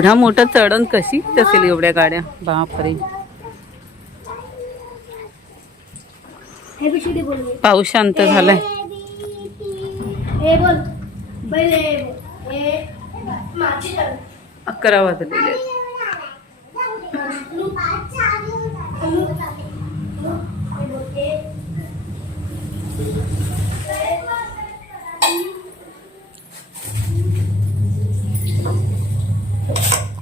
एवढा मोठा चढण कशी असेल एवढ्या गाड्या? बापरे. पाऊस शांत झालाय. अकरा वाजलेले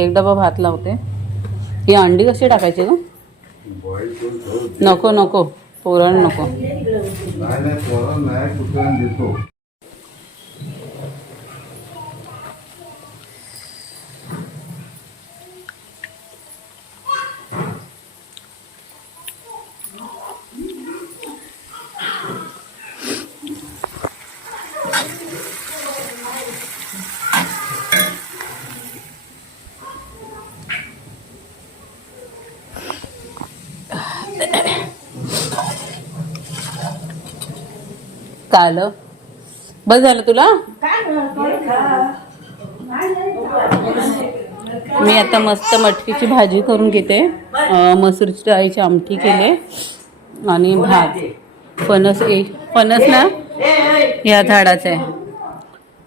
एक डबा भात लावते. ही अंडी कशी टाकायची गं? नको नको. पोरण नको. नाही आलं बस झालं तुला? मी आता मस्त मटकीची भाजी करून घेते. मसूरची डाळीची आमटी केले. आणि भात. फणस ए फणस ना? या झाडाचं. आहे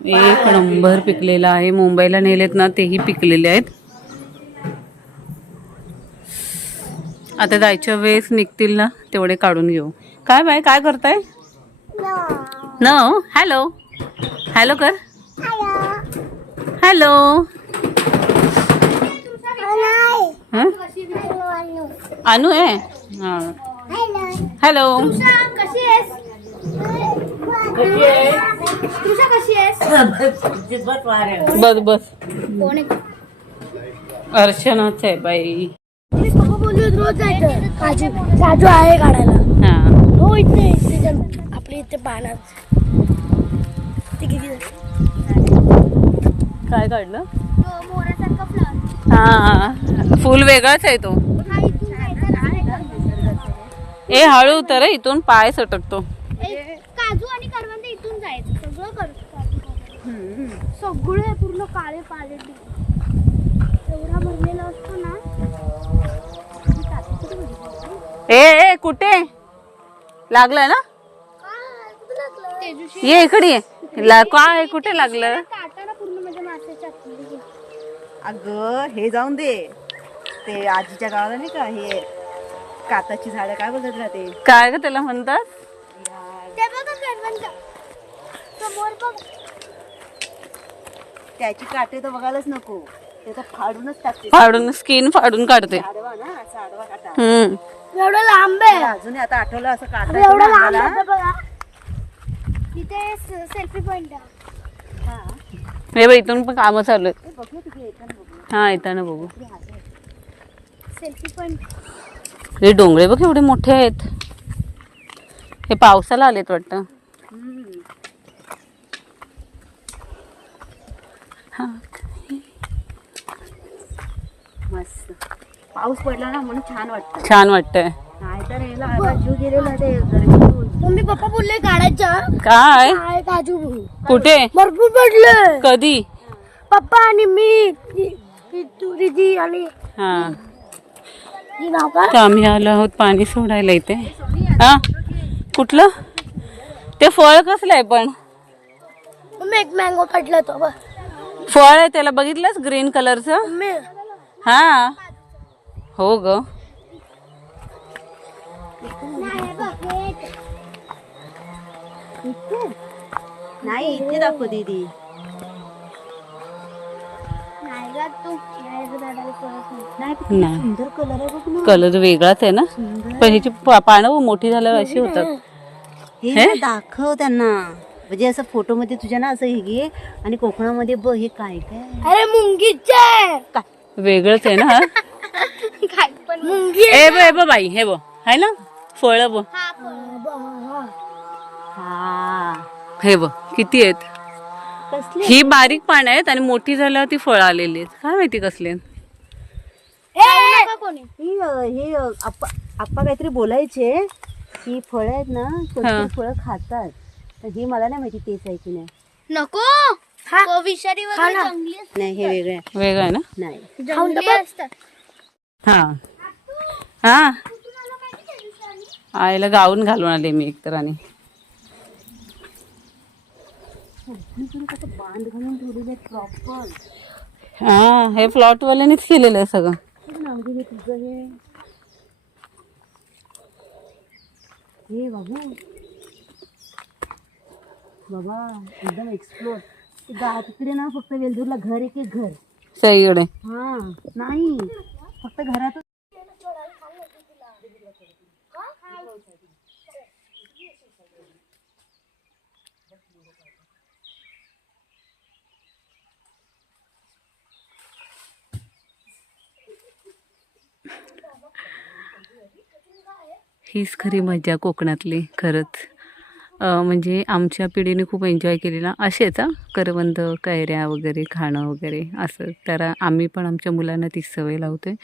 एक नंबर पिकलेला आहे. मुंबईला नेलेत ना तेही पिकलेले आहेत. आता जायच्या वेळेस निघतील ना तेवढे काढून घेऊ. काय बाय काय करताय? नो हॅलो हॅलो कर हॅलो हं? अनु आहे हां हॅलो तुषा कशी आहेस तुषा कशी आहेस बस बस अर्चनाच आहे बाई रोज जायचं काजू काजू आहे काढायला हां। हो इथे इथे पाण्यात ते किती काय काढलं? मोरासारखा फ्लॉवर हां फुल वेगळाच आहे तो. ए हळू उतर हं, इथून पाय सटकतो. ए, काजू आणि करवंद इथून जायचं. सगळं कर. सगळे पूर्ण काळे पाले एवढा भरलेला असतो ना? ए ए कुठे? लागलं ना काय? कुठं लागलं? तेजूशी ये इकडे ये. ला काय कुठे लागलं? काटाला पूर्ण माझ्या मासेच्या आतमध्ये गेला. अगं हे जाऊन दे. ते आजीच्या गावाला नाही का हे काताची झाडं काय बोलतात ना ते? काय ग त्याला म्हणतात? ते बघा करवंद समोर बघ. त्याची काटे तर बघायलाच नको. ते तर फाडूनच टाकते. फाडून स्किन फाडून काढते. आडवा ना असा आडवा काटा. हम्म. एवढं लांब आहे. अजून आता आठवलं असं काटा एवढं आहे लांब ना आहे बघा. तिथे सेल्फी पॉइंट हे. बघ इथून पण कामं चालू हा येताना बघू. सेल्फी पॉइंट हे डोंगरे बघ एवढे मोठे आहेत. हे पावसाला आलेत वाटतं. हा. मस्त. पाऊस पडला ना म्हणून छान वाटतं. छान वाटतंय. नाहीतर याला आता जीव गेलेला ते मम्मी पप्पा बोलले काढायचं. काय? काय काजू कुठे? भरपूर पडले. कधी? पप्पा आणि मी तुरीची आणि हा. ही नाव का तर आम्ही आलो आहोत पाणी सोडायला इथे. हा? कुठलं? ते फळ कसलं आहे पण? मम्मी एक मँगो पडला तो बघ. फळ आहे त्याला बघितलंस ग्रीन कलरचं मम्मी. हा. हो ग. नाही इथे दाखव दीदी. नाही ग तू यायचं दादाला कळत नाही. नाही पण किती नाही. सुंदर कलर आहे बघ ना. कलर वेगळाच आहे ना? पण ह्याची पा- पानं मोठी झाल्यावर अशी होतात. हे हे? ना दाखव त्यांना. म्हणजे असं फोटो मध्ये तुझ्या ना असं हे घे आणि कोकणामध्ये बघ हे काय काय अरे मुंगीचे वेगळंच आहे ना हा? काय पण मुंगी ए हे बाई हे बघ. आहे ना? फळ बघ. हा फळ. हा. हे बघ किती आहेत? कसले? ही बारीक पानं आहेत आणि मोठी झाल्यावर ती फळं आलेली आहेत. काय माहिती कसले आहेत? कोणी? ही अ, हे अ, आप्पा आप्पा काहीतरी बोलायचे. ही फळं आहेत ना हा. कोणती फळं खातात. तर ही मला नाही माहिती तेच आहे की नाही. नको! तो विषारी वगैरे जंगली असतात. नाही हे वेगळं आहे. वेगळं आहे ना? नाही. जंगली असतात. हा. हा. आईला गाऊन घालून आले मी एकतर आणि. हा हे प्लॉट वाल्यानेच केलेलं आहे सगळं हे हे बाबू बाबा एकदम एक्सप्लोर तिकडे ना फक्त वेलदूरला घर एक एक घर. सईकडे हा नाही फक्त घरातच. हीच खरी मजा कोकणातली खरंच. म्हणजे आमच्या पिढीने खूप एन्जॉय केलेला असेच हां. करवंद कैऱ्या वगैरे खाणं वगैरे असं. तर आम्ही पण आमच्या मुलांना ती सवय लावते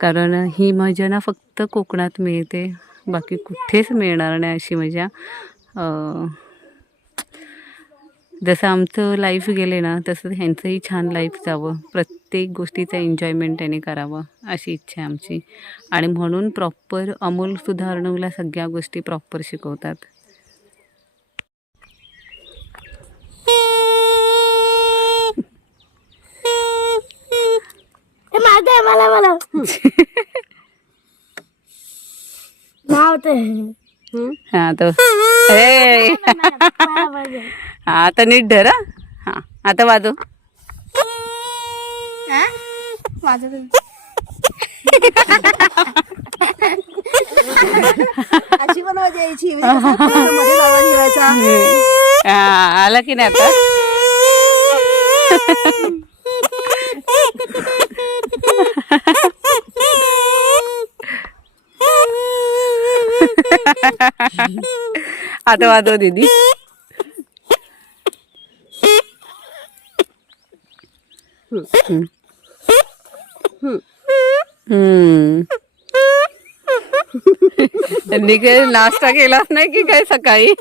कारण ही मजा ना फक्त कोकणात मिळते बाकी कुठेच मिळणार नाही अशी मजा जसं आमचं लाईफ गेले ना तसं ह्यांचंही छान लाईफ जावं. प्रत्येक गोष्टीचं एन्जॉयमेंट त्याने करावं अशी इच्छा आहे आमची. आणि म्हणून प्रॉपर अमोल सुधारणूला सगळ्या गोष्टी प्रॉपर शिकवतात. मला मला. नाव ते. हा. हा आता नीट धर हा. हा आता वाजव. अशी पण मजा यायची. मध्ये आवाज ठेवायचा हा, आला की नाही आता? आता वाजव दीदी त्यांनी काही नाश्ता केलाच नाही की काय सकाळी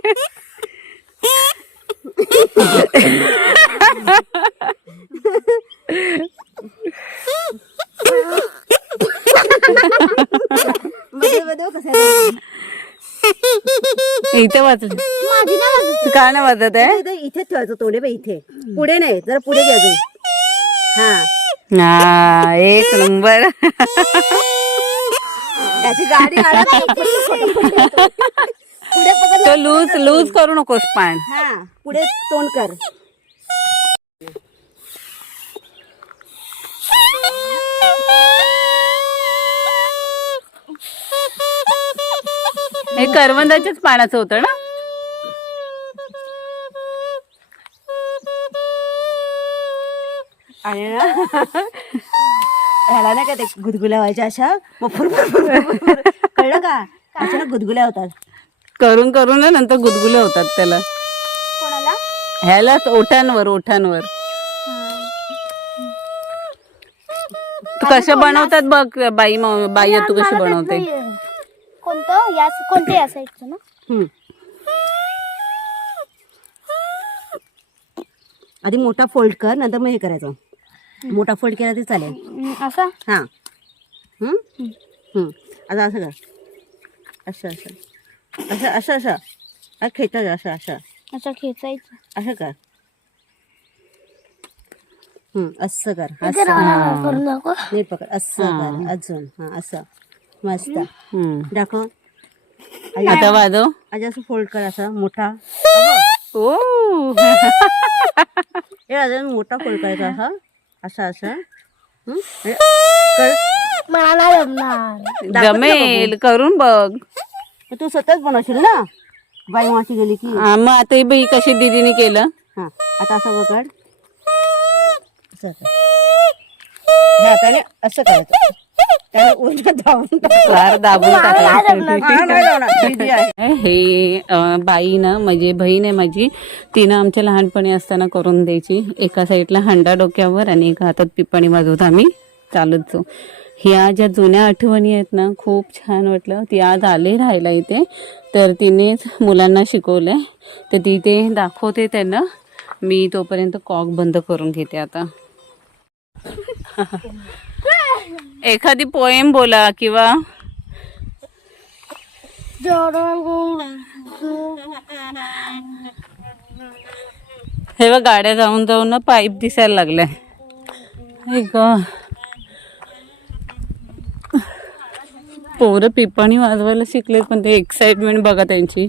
मध्ये मध्ये कसं आहे इथे वाजत माझी ना माझं काय नाही वाजत आहे? इथे इथे ठेवायचं तोंडे बाई इथे. पुढे नाही जरा पुढे घ्या अजून. हा. हा एक नंबर. त्याची गाडी आला का पुढे पकड तो लूज लूज करू नकोस पान. हा पुढे तोंड कर. हे करवंदाच्याच पानाचं होतं ना? आणि ना ह्याला नाही का ते गुदगुल्या व्हायच्या अशा? मग फुरफुर फुरफुर फुरफुर. कळलं का? अशा ना गुदगुल्या होतात. करून करून ना नंतर गुदगुले होतात त्याला. कोणाला? ह्यालाच ओठांवर ओठांवर. तू कशा बनवतात बघ बाई म- बाई तू कशी बनवते? कोणतं या कोणते या साईडचं ना. हम्म. आधी मोठा फोल्ड कर नंतर मग हे करायचं. मोठा फोल्ड केला तरी चालेल. हम्म, असा? हा. आता असं कर. असं असं. असं असं असं. असं खेचायचं असं असं. असं खेचायचं. असं कर. असं कर. असं. करू नको. नीट पकड. असं कर. अजून. हा असं. मस्त. दाखव. आता वाजव. आधी असं फोल्ड कर असं मोठा. ओ. हे अजून मोठा फोल्ड करायचा असा. असं असं? हे कर. मला नाही जमणार जमेल. करून बघ. तू स्वतःच बनवशील ना? बाई माशी गेली की. हा, मग आता ही बाई कशी दीदीने केलं? हा. आता असं हाताने असं करायचं. हा, बाई ना म्हणजे बहीण आहे माझी तिनं आमच्या लहानपणी असताना करून द्यायची. एका साईडला हंडा डोक्यावर आणि एका हातात पिपाणी वाजवत आम्ही चालत जाऊ. ह्या ज्या जुन्या आठवणी आहेत ना खूप छान वाटलं. ती आज आले राहायला इथे. तर तिनेच मुलांना शिकवलंय. तर ती ते दाखवते त्यांना. मी तोपर्यंत कॉक बंद करून घेते आता. एखादी पोएम बोला किंवा हे बघ गाड्या जाऊन जाऊन ना पाईप दिसायला लागल्या हे पोरं पिपाणी वाजवायला शिकलेत पण ते एक्साइटमेंट बघा त्यांची.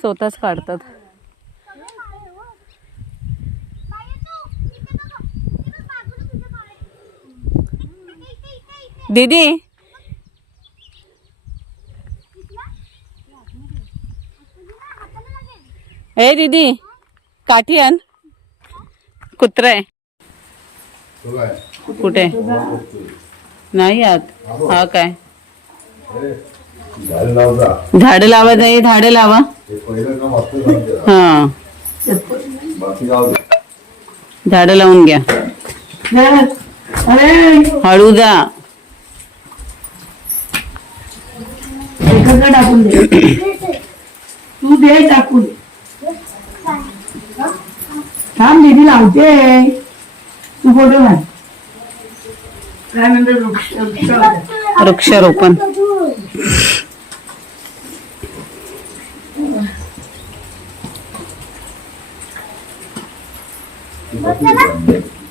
स्वतःच काढतात. दीदी. ए दीदी काठी आण. कुत्रा आहे. कुठे? नाही आत. हा काय? झाड लावा जाई झाड लावा. हा. झाड लावून घ्या. हळू जा. सगळं टाकून दे. तू दे टाकून थांब दीदी लावते. तू फोटो घाल. काय म्हणतात वृक्ष वृक्षारोपण.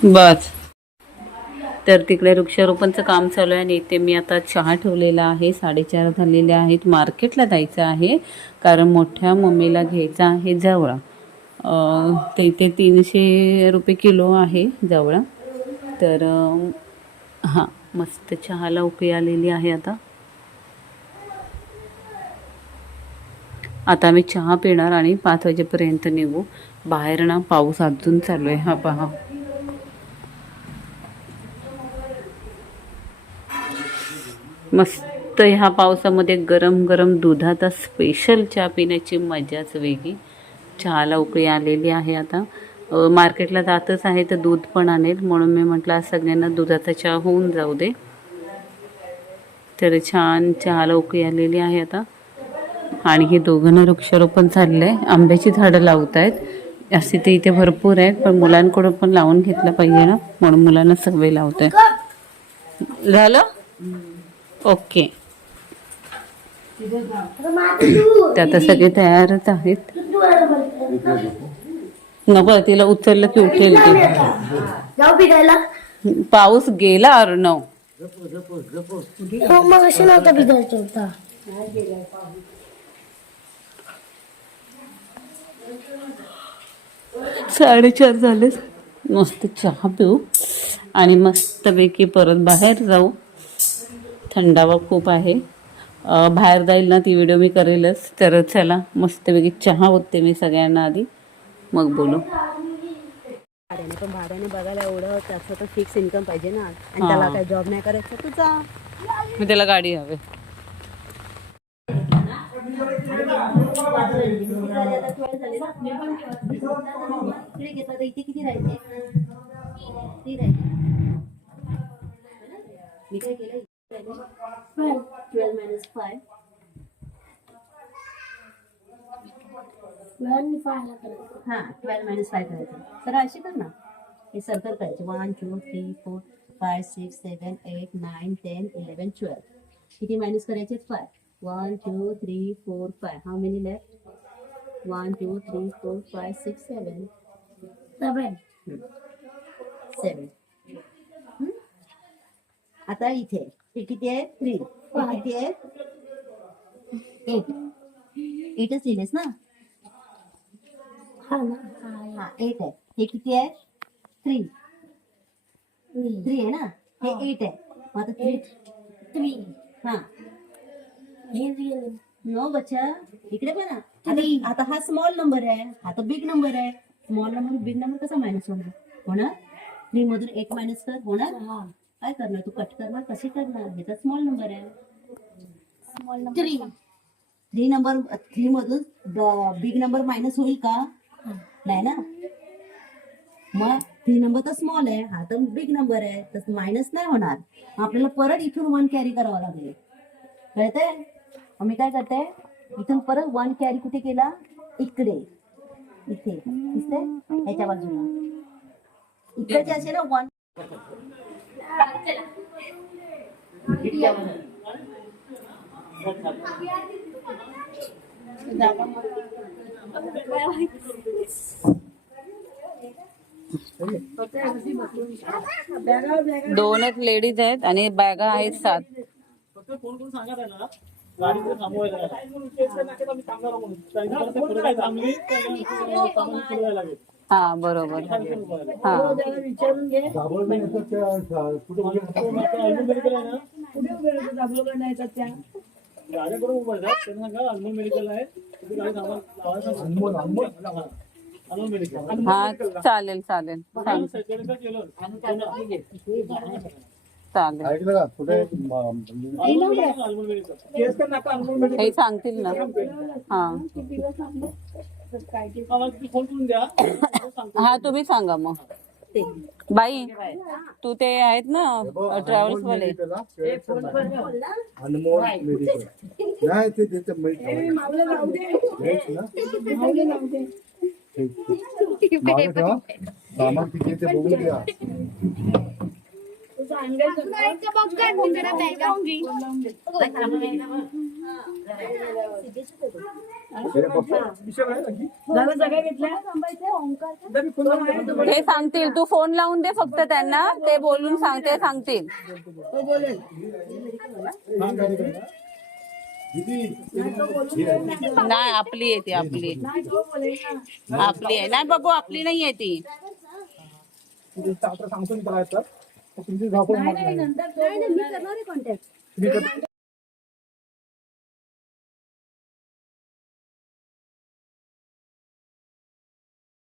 बस. तर तिकडे वृक्षारोपणचं काम चालू आहे आणि इथे मी आता चहा ठेवलेला आहे. साडेचार झालेले आहेत. मार्केटला जायचं आहे. कारण मोठ्या मम्मीला घ्यायचा आहे जावळा. तर इथे तीनशे रुपये किलो आहे जावळा. तर हां मस्त चहाला उकळी आलेली आहे आता. आता आम्ही चहा पिणार आणि पाच वाजेपर्यंत निघू. बाहेर ना पाऊस अजून चालू आहे. हा पहा. मस्त ह्या पावसामध्ये गरम गरम दुधाचा स्पेशल चहा पिण्याची मजाच वेगळी. चहाला उकळी आलेली आहे आता. मार्केटला जातच आहे तर दूध पण आणेल. म्हणून मी म्हटलं आज सगळ्यांना दुधाचा चहा होऊन जाऊ दे. तर छान चहाला उकळी आलेली आहे आता. आणि हे दोघांना वृक्षारोपण चाललंय. आंब्याची झाडं लावत आहेत असे ते इथे भरपूर आहेत पण मुलांकडून पण लावून घेतलं पाहिजे ना. म्हणून मुलांना सवय लावत आहे झालं? ओके. ते आता सगळे तयारच आहेत. नको तिला उचललं की उठेल ती. पाऊस गेला अर्णव. हो मग असे नव्हता भिजायचा होता. साडेचार झाले. मस्त चहा पिऊ. आणि मस्तपैकी परत बाहेर जाऊ. थंडावा खूप आहे. बाहेर जाईल ना ती व्हिडिओ मी करेलच. तर चला मस्तपैकी चहा होते मी सगळ्यांना आधी. मग बोलू. भाड्याने पण भाड्याने बघायला एवढं त्याचं तर फिक्स इन्कम पाहिजे ना. आणि त्याला काय जॉब नाही करायचं तुझा मी त्याला गाडी हवे. मी काय केलं ट्वेल्व मायनस फाय हा ट्वेल्व मायनस फाय करायचं तर अशी कर ना हे circle one two three four five six seven eight nine ten eleven twelve किती मायनस करायचे five one two three four five how many left one two three four five six seven seven आता इथे हे किती three किती eight एटच लिहिलेस ना हा eight आहे हे किती आहे थ्री थ्री आहे ना हे एट आहे आता थ्री थ्री हा नो बच्चा इकडे पण आता हा स्मॉल नंबर आहे हा तर बिग नंबर आहे स्मॉल नंबर बिग नंबर कसा मायनस होणार होणार थ्री मधून एक मायनस कर होणार काय करणार? तू कट करणार? कशी करणार? हे तर स्मॉल नंबर आहे. थ्री थ्री नंबर थ्री मधून बिग नंबर मायनस होईल का? नाही ना? मग थ्री नंबर तर स्मॉल आहे. हा तर बिग नंबर आहे. तर मायनस नाही होणार. आपल्याला परत इथून वन कॅरी करावं लागेल. कळतंय? मग मी काय करते? इथून परत वन कॅरी कुठे केला? इकडे. इथे. दिसते ह्याच्या बाजूला. इकडचे असे ना वन दोनच लेडीज आहेत आणि बॅगा आहेत सात. गाडी हा बरोबर. हा. हा. चालेल चालेल. चालेल. कुठे हे सांगतील ना. हा. हा तुम्ही सांगा मग. बाई तू ते आहेत ना ट्रॅव्हल्स वाले. सामान किती आहे ते बघून घ्या. ते सांगतील तू फोन लावून दे फक्त त्यांना ते बोलून सांगते सांगतील. नाही आपली आहे ती आपली आपली आहे. नाही बघू आपली नाही आहे ती. सांगतो मी त्याला आता तुमची धावपळ होणार नाही. मी करणार आहे कॉन्टॅक्ट